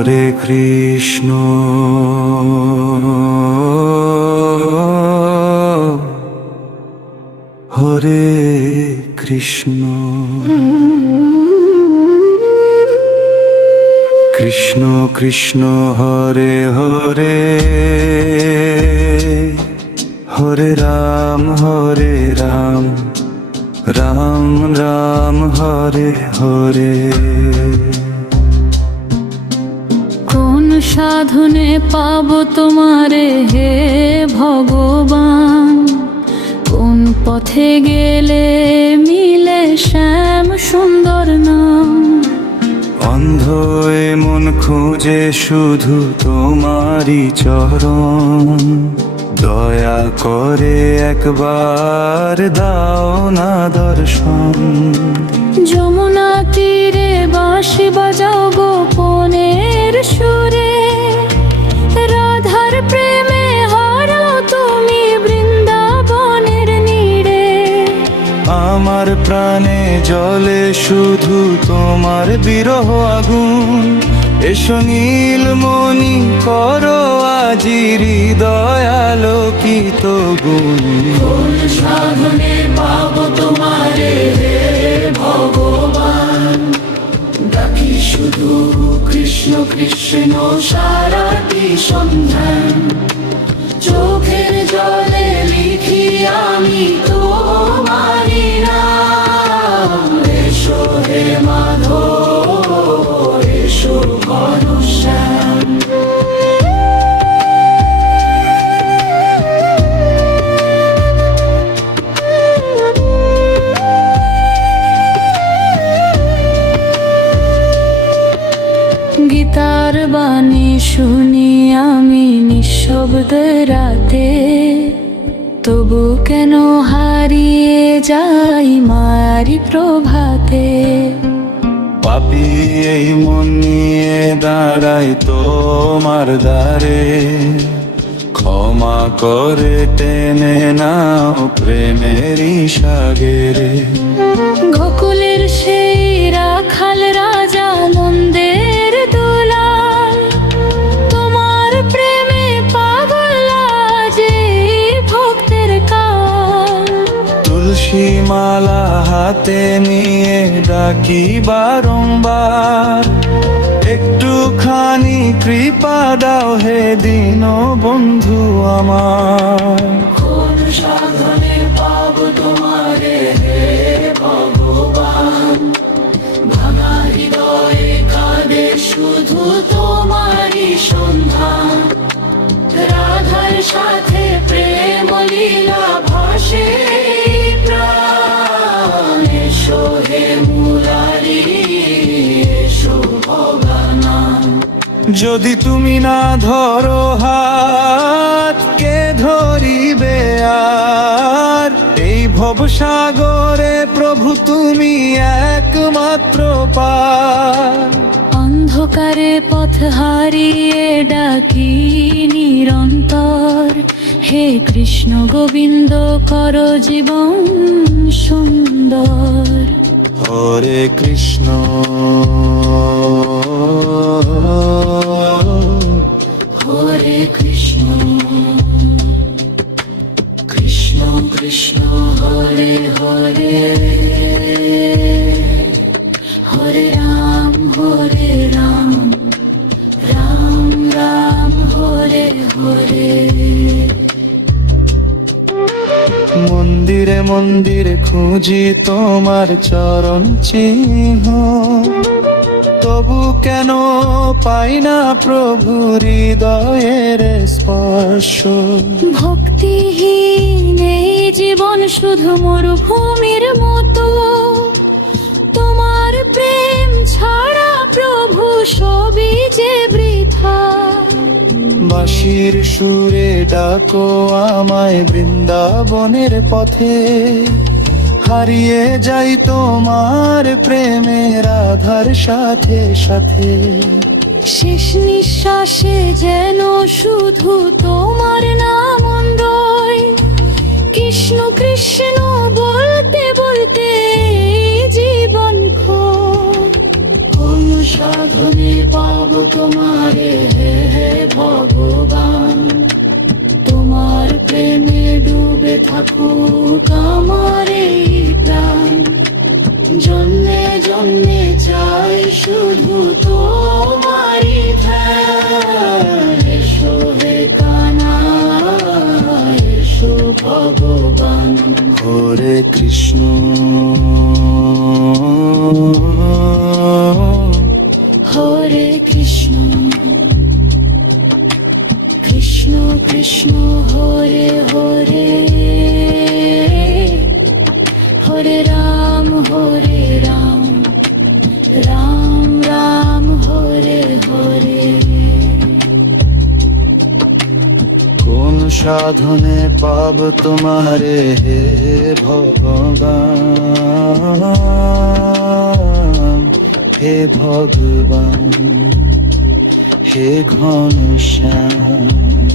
হরে কৃষ্ণ হরে কৃষ্ণ কৃষ্ণ কৃষ্ণ হরে হরে হরে রাম রাম রাম হরে হরে। কোন সাধনে পাবো তোমারে হে ভগবান, কোন পথে গেলে মিলে শ্যাম সুন্দর নাম। অন্ধ এ মন খুঁজে শুধু তোমারই চরণ, দয়া করে একবার দাও না দর্শন। যমুনা তীরে বাঁশি বাজাও গোপনের সুরে, রাধার প্রেমে হারাও তুমি বৃন্দাবনের নীড়ে। আমার প্রাণে জ্বলে শুধু তোমার বিরহ আগুন, এসো নীলমণি করো আজি হৃদয় আলোকিত গুণ। কোন সাধনে পাবো তোমারে হে ভগবান, ডাকি শুধু কৃষ্ণ কৃষ্ণ সারাটি সন্ধান। চোখের জলে লিখি আমি তোমারি নাম। এসো হে মাধব এসো ঘনশ্যাম। গীতার বাণী শুনি আমি নিঃশব্দে রাতে, তবু কেন হারিয়ে যাই মায়ারি প্রভাতে। পাপী এই মন নিয়ে দাঁড়াই তোমার দ্বারে, ক্ষমা করে টেনে নাও প্রেমেরই সাগরে। গোকুলের সেই রাখাল রাজা নন্দের দুলাল, তোমার প্রেমে পাগল যে ভক্তের কাল। তুলসী মালা হাতে নিয়ে ডাকি বারংবার, একটুখানি কৃপা দাও হে দীন বন্ধু আমার। কোন সাধনে পাবো তোমারে হে ভগবান, ভাঙা হৃদয়ে কাঁদে শুধু তোমারই সন্ধান। রাধার সাথে প্রেম লীলা ভাসে প্রাণ। এসো হে মুরারি এসো ভগবান। যদি তুমি না ধরো হাত কে ধরিবে আর, এই ভবসাগরে প্রভু তুমি একমাত্র পার। অন্ধকারে পথ হারিয়ে ডাকি নিরন্তর, হে কৃষ্ণ গোবিন্দ করো জীবন সুন্দর। হরে কৃষ্ণ হরে কৃষ্ণ কৃষ্ণ কৃষ্ণ হরে হরে, হরে রাম রাম রাম হরে হরে। মন্দিরে মন্দিরে খুঁজি তোমার চরণ চিহ্ন, তবু কেন পাই না প্রভু হৃদয়ের স্পর্শ। ভক্তিহীন এই জীবন শুধু মরুভূমির মতো, তোমার প্রেম ছাড়া প্রভু সবই যে বৃথা। বাঁশির সুরে ডাকো আমায় বৃন্দাবনের পথে, হারিয়ে যাই তোমার প্রেমে রাধার সাথে সাথে। শেষ নিঃশ্বাসে যেন শুধু তোমার নাম অন্দয়, কৃষ্ণ কৃষ্ণ বলতে বলতে জীবন খো। কোন সাধনে পাব তোমারে হে ভগবান, তোমার প্রেমে ডুবে থাকুক আমার এই প্রাণ। জন্মে জন্মে চাই শুধু তোমারি ধ্যান। এসো হে কানাই, এসো ভগবান। হরে কৃষ্ণ হরে কৃষ্ণ কৃষ্ণ কৃষ্ণ হরে হরে, হরে রাম রাম রাম হরে হরে। কোন সাধনে পাব তোমারে হে ভগবান, হে ভগবান, হে ঘনশ্যাম।